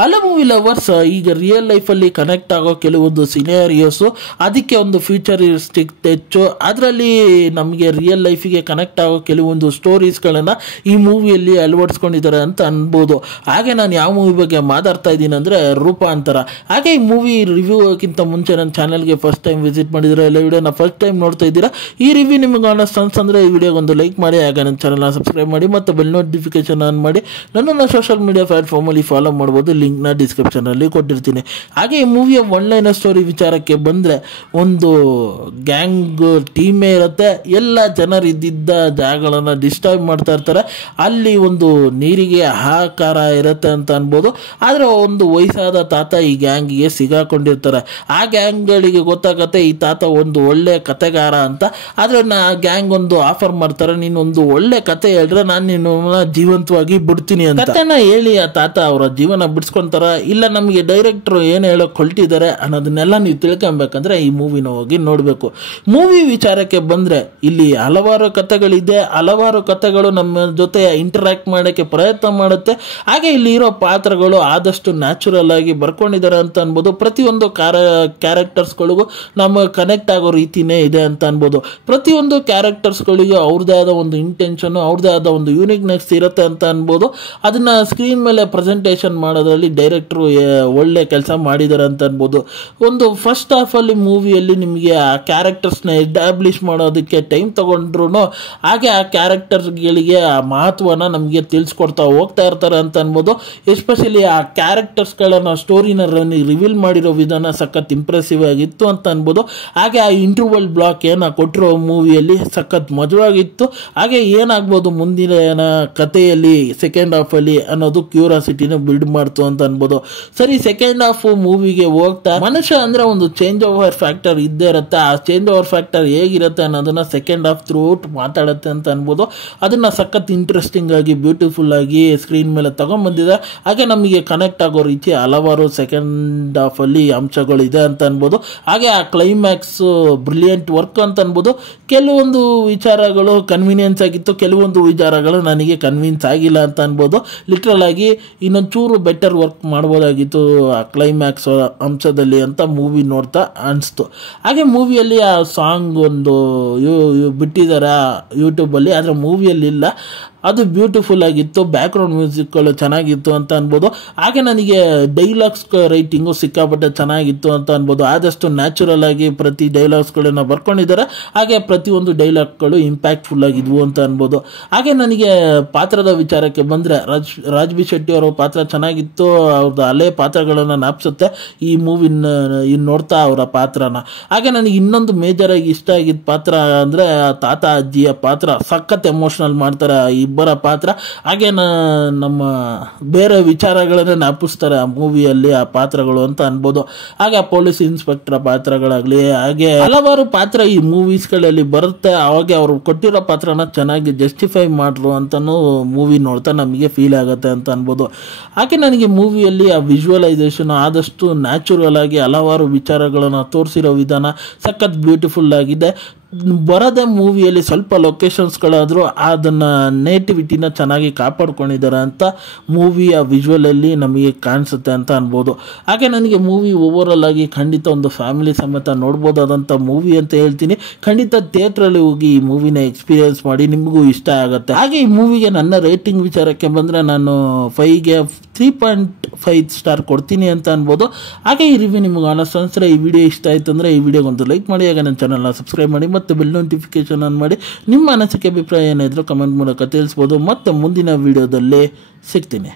Hello movie lovers, ಈಗ real ಲೈಫಲ್ಲಿ connect ಆಗೋ ಕೆಲವೊಂದು ಸಿನಾರಿಯೋಸು, ಅದಕ್ಕೆ ಒಂದು ಫ್ಯೂಚರಿಸ್ಟಿಕ್ ಟಚ್ಚು, ಅದರಲ್ಲಿ ನಮಗೆ ರಿಯಲ್ ಲೈಫಿಗೆ ಕನೆಕ್ಟ್ ಆಗೋ ಕೆಲವೊಂದು ಸ್ಟೋರೀಸ್ಗಳನ್ನು ಈ ಮೂವಿಯಲ್ಲಿ ಅಳವಡಿಸ್ಕೊಂಡಿದ್ದಾರೆ ಅಂತ ಅನ್ಬೋದು. ಹಾಗೆ ನಾನು ಯಾವ ಮೂವಿ ಬಗ್ಗೆ ಮಾತಾಡ್ತಾ ಇದ್ದೀನಿ ಅಂದರೆ ರೂಪಾಂತರ. ಹಾಗೆ ಈ ಮೂವಿ ರಿವ್ಯೂಕ್ಕಿಂತ ಮುಂಚೆ ನನ್ನ ಚಾನಲ್ಗೆ ಫಸ್ಟ್ ಟೈಮ್ ವಿಸಿಟ್ ಮಾಡಿದರೆ ಎಲ್ಲ ವಿಡಿಯೋನ ಫಸ್ಟ್ ಟೈಮ್ ನೋಡ್ತಾ ಇದ್ದೀರಾ, ಈ ರಿವ್ಯೂ ನಿಮಗೆ ಅನಿಸ್ತಂದ್ರೆ ಈ ವಿಡಿಯೋಗೊಂದು ಲೈಕ್ ಮಾಡಿ, ಹಾಗೆ ನನ್ನ ಚಾನಲ್ನ ಸಬ್ಸ್ಕ್ರೈಬ್ ಮಾಡಿ ಮತ್ತು ಬೆಲ್ ನೋಟಿಫಿಕೇಶನ್ ಆನ್ ಮಾಡಿ ನನ್ನನ್ನು ಸೋಷಿಯಲ್ ಮೀಡಿಯಾ ಪ್ಲಾಟ್ಫಾರ್ಮಲ್ಲಿ ಫಾಲೋ ಮಾಡ್ಬೋದು. ಲಿಂಕ್ನ ಡಿಸ್ಕ್ರಿಪ್ಷನಲ್ಲಿ ಕೊಟ್ಟಿರ್ತೀನಿ. ಹಾಗೆ ಈ ಮೂವಿಯ ಒನ್ಲೈನ್ ಸ್ಟೋರಿ ವಿಚಾರಕ್ಕೆ ಬಂದರೆ, ಒಂದು ಗ್ಯಾಂಗ್ ಟೀಮೇ ಇರುತ್ತೆ. ಎಲ್ಲ ಜನರು ಇದ್ದಿದ್ದ ಜಾಗಗಳನ್ನು ಡಿಸ್ಟರ್ಬ್ ಮಾಡ್ತಾ ಇರ್ತಾರೆ. ಅಲ್ಲಿ ಒಂದು ನೀರಿಗೆ ಹಾಹಾಕಾರ ಇರುತ್ತೆ ಅಂತ ಅನ್ಬೋದು. ಆದರೆ ಒಂದು ವಯಸ್ಸಾದ ತಾತ ಈ ಗ್ಯಾಂಗಿಗೆ ಸಿಗಾಕೊಂಡಿರ್ತಾರೆ. ಆ ಗ್ಯಾಂಗ್ಗಳಿಗೆ ಗೊತ್ತಾಗತ್ತೆ ಈ ತಾತ ಒಂದು ಒಳ್ಳೆ ಕತೆಗಾರ ಅಂತ. ಆದರೆ ಗ್ಯಾಂಗ್ ಒಂದು ಆಫರ್ ಮಾಡ್ತಾರೆ, ನೀನು ಒಂದು ಒಳ್ಳೆ ಕತೆ ಹೇಳಿದ್ರೆ ನಾನು ನಿನ್ನ ಜೀವಂತವಾಗಿ ಬಿಡ್ತೀನಿ ಅಂತ. ಕತೆನ ಹೇಳಿ ಆ ತಾತ ಅವರ ಜೀವನ ಬಿಡಿಸ್ಕೊಂತಾರ, ಇಲ್ಲ ನಮಗೆ ಡೈರೆಕ್ಟರ್ ಏನು ಹೇಳೋಕೆ ಹೊರಟಿದ್ದಾರೆ ಅನ್ನೋದನ್ನೆಲ್ಲ ನೀವು ತಿಳ್ಕೊಬೇಕಂದ್ರೆ ಈ ಮೂವಿನ ಹೋಗಿ ನೋಡಬೇಕು. ಮೂವಿ ವಿಚಾರಕ್ಕೆ ಬಂದರೆ ಇಲ್ಲಿ ಹಲವಾರು ಕತೆಗಳಿದೆ. ಹಲವಾರು ಕತೆಗಳು ನಮ್ಮ ಜೊತೆ ಇಂಟರಾಕ್ಟ್ ಮಾಡೋಕ್ಕೆ ಪ್ರಯತ್ನ ಮಾಡುತ್ತೆ. ಹಾಗೆ ಇಲ್ಲಿ ಇರೋ ಪಾತ್ರಗಳು ಆದಷ್ಟು ನ್ಯಾಚುರಲ್ ಆಗಿ ಬರ್ಕೊಂಡಿದ್ದಾರೆ ಅಂತ ಅನ್ಬೋದು. ಪ್ರತಿಯೊಂದು ಕ್ಯಾರೆಕ್ಟರ್ಸ್ಗಳಿಗೂ ನಮ್ಮ ಕನೆಕ್ಟ್ ಆಗೋ ರೀತಿನೇ ಇದೆ ಅಂತ ಅನ್ಬೋದು. ಪ್ರತಿಯೊಂದು ಕ್ಯಾರೆಕ್ಟರ್ಸ್ಗಳಿಗೆ ಅವ್ರದ್ದೇ ಆದ ಒಂದು ಇಂಟೆನ್ಷನ್, ಅವ್ರದ್ದೇ ಆದ ಒಂದು ಯೂನಿಕ್ನೆಸ್ ಇರುತ್ತೆ ಅಂತ ಅನ್ಬೋದು. ಅದನ್ನ ಸ್ಕ್ರೀನ್ ಮೇಲೆ ಪ್ರೆಸೆಂಟೇಷನ್ ಮಾಡೋದ್ರಲ್ಲಿ ಡೈರೆಕ್ಟ್ರು ಒಳ್ಳೆ ಕೆಲಸ ಮಾಡಿದ್ದಾರೆ ಅಂತ ಅನ್ಬೋದು. ಒಂದು ಫಸ್ಟ್ ಹಾಫಲ್ಲಿ ಮೂವಿಯಲ್ಲಿ ನಿಮಗೆ ಆ ಕ್ಯಾರೆಕ್ಟರ್ಸ್ನ ಎಸ್ಟಾಬ್ಲಿಷ್ ಮಾಡೋದಕ್ಕೆ ಟೈಮ್ ತಗೊಂಡ್ರು, ಹಾಗೆ ಆ ಕ್ಯಾರೆಕ್ಟರ್ಗಳಿಗೆ ಆ ಮಹತ್ವನ ನಮಗೆ ತಿಳಿಸ್ಕೊಡ್ತಾ ಹೋಗ್ತಾ ಇರ್ತಾರೆ ಅಂತ ಅನ್ಬೋದು. ಎಸ್ಪೆಷಲಿ ಆ ಕ್ಯಾರೆಕ್ಟರ್ಸ್ಗಳನ್ನು ಸ್ಟೋರಿನ ರಿವೀಲ್ ಮಾಡಿರೋ ವಿಧಾನ ಸಖತ್ ಇಂಪ್ರೆಸಿವ್ ಆಗಿತ್ತು ಅಂತ ಅನ್ಬೋದು. ಹಾಗೆ ಆ ಇಂಟರ್ವಲ್ ಬ್ಲಾಕ್ ಏನ ಕೊಟ್ಟಿರೋ ಮೂವಿಯಲ್ಲಿ ಸಖತ್ ಮಜವಾಗಿತ್ತು. ಹಾಗೆ ಏನಾಗ್ಬೋದು ಮುಂದಿನ ಕಥೆಯಲ್ಲಿ ಸೆಕೆಂಡ್ ಹಾಫಲ್ಲಿ ಅನ್ನೋದು ಕ್ಯೂರಿಯಾಸಿಟಿನ ಬಿಲ್ಡ್ ಮಾಡ್ತು ಅಂತ ಅನ್ಬೋದು. ಸರಿ, ಸೆಕೆಂಡ್ ಹಾಫ್ ಮೂವಿಗೆ ಹೋಗ್ತಾ ಮನುಷ್ಯ ಅಂದ್ರೆ ಒಂದು ಚೇಂಜ್ ಓವರ್ ಫ್ಯಾಕ್ಟರ್ ಇದ್ದೇ ಇರುತ್ತೆ. ಆ ಚೇಂಜ್ ಓವರ್ ಫ್ಯಾಕ್ಟರ್ ಹೇಗಿರುತ್ತೆ ಅನ್ನೋದನ್ನ ಸೆಕೆಂಡ್ ಹಾಫ್ ಥ್ರೂ ಔಟ್ ಮಾತಾಡುತ್ತೆ ಅಂತ ಅನ್ಬೋದು. ಅದನ್ನ ಸಖತ್ ಇಂಟ್ರೆಸ್ಟಿಂಗ್ ಆಗಿ ಬ್ಯೂಟಿಫುಲ್ ಆಗಿ ಸ್ಕ್ರೀನ್ ಮೇಲೆ ತಗೊಂಡ್ಬಂದಿದೆ. ಹಾಗೆ ನಮಗೆ ಕನೆಕ್ಟ್ ಆಗೋ ರೀತಿ ಹಲವಾರು ಸೆಕೆಂಡ್ ಹಾಫ್ ಅಲ್ಲಿ ಅಂಶಗಳು ಇದೆ ಅಂತ ಅನ್ಬೋದು. ಹಾಗೆ ಆ ಕ್ಲೈಮ್ಯಾಕ್ಸ್ ಬ್ರಿಲಿಯಂಟ್ ವರ್ಕ್ ಅಂತ ಅನ್ಬೋದು. ಕೆಲವೊಂದು ವಿಚಾರಗಳು ಕನ್ವೀನಿಯನ್ಸ್ ಆಗಿತ್ತು, ಕೆಲವೊಂದು ವಿಚಾರಗಳು ನನಗೆ ಕನ್ವಿನ್ಸ್ ಆಗಿಲ್ಲ ಅಂತ ಅನ್ಬೋದು. ಲಿಟ್ರಲ್ ಆಗಿ ಇನ್ನೊಂಚೂರು ಬೆಟರ್ ವರ್ಕ್ ಮಾಡ್ಬೋದಾಗಿತ್ತು ಆ ಕ್ಲೈಮ್ಯಾಕ್ಸ್ ಅಂಶದಲ್ಲಿ ಅಂತ ಮೂವಿ ನೋಡ್ತಾ ಅನಿಸ್ತು. ಹಾಗೆ ಮೂವಿಯಲ್ಲಿ ಆ ಸಾಂಗ್ ಒಂದು ಬಿಟ್ಟಿದ್ದಾರೆ ಯೂಟ್ಯೂಬಲ್ಲಿ, ಆದರೆ ಮೂವಿಯಲ್ಲಿ ಇಲ್ಲ. ಅದು ಬ್ಯೂಟಿಫುಲ್ ಆಗಿತ್ತು, ಬ್ಯಾಕ್ಗ್ರೌಂಡ್ ಮ್ಯೂಸಿಕ್ಗಳು ಚೆನ್ನಾಗಿತ್ತು ಅಂತ ಅನ್ಬೋದು. ಹಾಗೆ ನನಗೆ ಡೈಲಾಗ್ಸ್ ರೈಟಿಂಗು ಸಿಕ್ಕಾಪಟ್ಟೆ ಚೆನ್ನಾಗಿತ್ತು ಅಂತ ಅನ್ಬೋದು. ಆದಷ್ಟು ನ್ಯಾಚುರಲ್ ಆಗಿ ಪ್ರತಿ ಡೈಲಾಗ್ಸ್ಗಳನ್ನ ಬರ್ಕೊಂಡಿದ್ದಾರೆ. ಹಾಗೆ ಪ್ರತಿಯೊಂದು ಡೈಲಾಗ್ಗಳು ಇಂಪ್ಯಾಕ್ಟ್ಫುಲ್ ಆಗಿದ್ವು ಅಂತ ಅನ್ಬೋದು. ಹಾಗೆ ನನಗೆ ಪಾತ್ರದ ವಿಚಾರಕ್ಕೆ ಬಂದರೆ ರಾಜ್ಬಿ ಶೆಟ್ಟಿ ಅವರ ಪಾತ್ರ ಚೆನ್ನಾಗಿತ್ತು. ಅವ್ರದ್ದು ಹಳೆ ಪಾತ್ರಗಳನ್ನು ನಾಪ್ಸುತ್ತೆ ಈ ಮೂವಿನ ನೋಡ್ತಾ ಅವರ ಪಾತ್ರನ. ಹಾಗೆ ನನಗೆ ಇನ್ನೊಂದು ಮೇಜರ್ ಆಗಿ ಇಷ್ಟ ಆಗಿದ್ದ ಪಾತ್ರ ಅಂದರೆ ತಾತ ಅಜ್ಜಿಯ ಪಾತ್ರ ಸಖತ್ ಎಮೋಷನಲ್ ಮಾಡ್ತಾರೆ ಇಬ್ಬರ ಪಾತ್ರ. ಹಾಗೆ ನಮ್ಮ ಬೇರೆ ವಿಚಾರಗಳನ್ನೇ ನಾಪಿಸ್ತಾರೆ ಆ ಮೂವಿಯಲ್ಲಿ ಆ ಪಾತ್ರಗಳು ಅಂತ ಅನ್ಬೋದು. ಹಾಗೆ ಆ ಪೊಲೀಸ್ ಇನ್ಸ್ಪೆಕ್ಟರ್ ಪಾತ್ರಗಳಾಗಲಿ, ಹಾಗೆ ಹಲವಾರು ಪಾತ್ರ ಈ ಮೂವೀಸ್ಗಳಲ್ಲಿ ಬರುತ್ತೆ. ಅವಾಗ ಅವರು ಕೊಟ್ಟಿರೋ ಪಾತ್ರನ ಚೆನ್ನಾಗಿ ಜಸ್ಟಿಫೈ ಮಾಡ್ರು ಅಂತಲೂ ಮೂವಿ ನೋಡ್ತಾ ನಮಗೆ ಫೀಲ್ ಆಗುತ್ತೆ ಅಂತ ಅನ್ಬೋದು. ಹಾಗೆ ನನಗೆ ಮೂವಿಯಲ್ಲಿ ಆ ವಿಜುವಲೈಸೇಷನ್ ಆದಷ್ಟು ನ್ಯಾಚುರಲ್ ಆಗಿ ಹಲವಾರು ವಿಚಾರಗಳನ್ನು ತೋರಿಸಿರೋ ವಿಧಾನ ಸಖತ್ ಬ್ಯೂಟಿಫುಲ್ ಆಗಿದೆ. ಬರೋದೇ ಮೂವಿಯಲ್ಲಿ ಸ್ವಲ್ಪ ಲೊಕೇಶನ್ಸ್ಗಳಾದರೂ ಅದನ್ನು ನೇಟಿವಿಟಿನ ಚೆನ್ನಾಗಿ ಕಾಪಾಡ್ಕೊಂಡಿದ್ದಾರೆ ಅಂತ ಮೂವಿಯ ವಿಜುವಲಲ್ಲಿ ನಮಗೆ ಕಾಣಿಸುತ್ತೆ ಅಂತ ಅನ್ಬೋದು. ಹಾಗೆ ನನಗೆ ಮೂವಿ ಓವರಾಲ್ ಆಗಿ ಖಂಡಿತ ಒಂದು ಫ್ಯಾಮಿಲಿ ಸಮೇತ ನೋಡ್ಬೋದಾದಂಥ ಮೂವಿ ಅಂತ ಹೇಳ್ತೀನಿ. ಖಂಡಿತ ಥಿಯೇಟ್ರಲ್ಲಿ ಹೋಗಿ ಈ ಮೂವಿನ ಎಕ್ಸ್ಪೀರಿಯನ್ಸ್ ಮಾಡಿ, ನಿಮಗೂ ಇಷ್ಟ ಆಗುತ್ತೆ. ಹಾಗೆ ಈ ಮೂವಿಗೆ ನನ್ನ ರೇಟಿಂಗ್ ವಿಚಾರಕ್ಕೆ ಬಂದರೆ ನಾನು 5ಗೆ 3.5 ಸ್ಟಾರ್ ಕೊಡ್ತೀನಿ ಅಂತ ಅನ್ಬೋದು. ಹಾಗೆ ಈ ರಿವ್ಯೂ ನಿಮಗೆ ಅನಿಸ್ತಂದ್ರೆ ಈ ವಿಡಿಯೋ ಇಷ್ಟ ಆಯಿತು ಅಂದರೆ ಈ ವಿಡಿಯೋಗೊಂದು ಲೈಕ್ ಮಾಡಿ, ಹಾಗೆ ನನ್ನ ಚಾನಲ್ನ ಸಬ್ಸ್ಕ್ರೈಬ್ ಮಾಡಿ ಮತ್ತು ಬೆಲ್ ನೋಟಿಫಿಕೇಶನ್ ಆನ್ ಮಾಡಿ. ನಿಮ್ಮ ಅನಿಸಿಕೆ ಅಭಿಪ್ರಾಯ ಏನಾದರೂ ಕಮೆಂಟ್ ಮೂಲಕ ತಿಳಿಸ್ಬೋದು. ಮತ್ತು ಮುಂದಿನ ವಿಡಿಯೋದಲ್ಲಿ ಸಿಗ್ತೀನಿ.